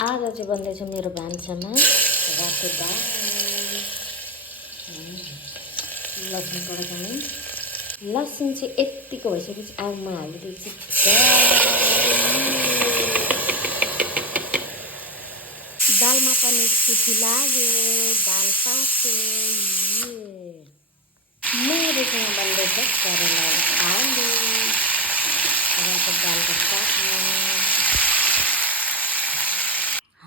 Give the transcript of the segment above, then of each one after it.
आज चाहिँ बन्दैछ मेरो भान्सामा रातो दाल लसुन तडकामा। लसुन चाहिँ यत्तिको भइसकेपछि अब म हालिदिन्छु दालमा पनि सिटी लाग्यो, दाल पाक्यो। मेरोसँग बन्दैछ करेला आलु रातो दालको साथमा।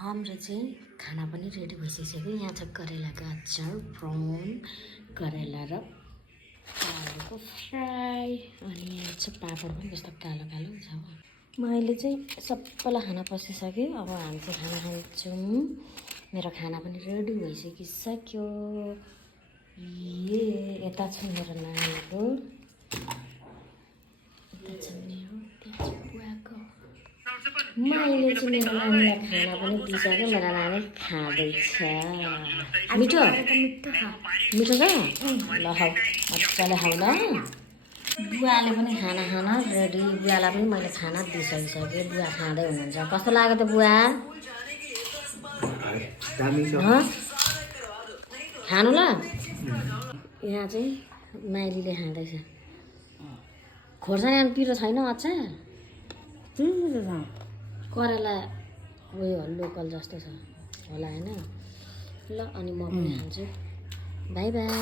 हाम्रो चाहिँ खाना पनि रेडी भइसक्यो। यहाँ छ करेलाको अचार, प्राउन, करेला र आलुको फ्राई, अनि यहाँ छ पापड पनि कस्तो कालो कालो छ। म अहिले चाहिँ सबैलाई खाना पसिसक्यो। अब हामी चाहिँ खाना खान्छौँ। मेरो खाना पनि रेडी भइसकिसक्यो। यता छ मेरो नानीको, यता छ मेरो, त्यहाँ छ बुवाको। मैले चाहिँ मेरो नानीलाई खाना पनि दिइसक्यो। मेरो नानी खाँदैछ। मिठो मिठो छ ल, खाऊ मजाले खाऊ ल। बुवाले पनि खाना खान रेडी। बुवालाई पनि मैले खाना दिइसकिसकेँ। बुवा खाँदै हुनुहुन्छ। कस्तो लाग्यो त बुवा? खानु ल। यहाँ चाहिँ माइलीले खाँदैछ। खोर्सानी पिरो छैन अचार? करेला उयो लोकल जस्तो छ होला होइन। ल अनि म पनि खान्छु। By by.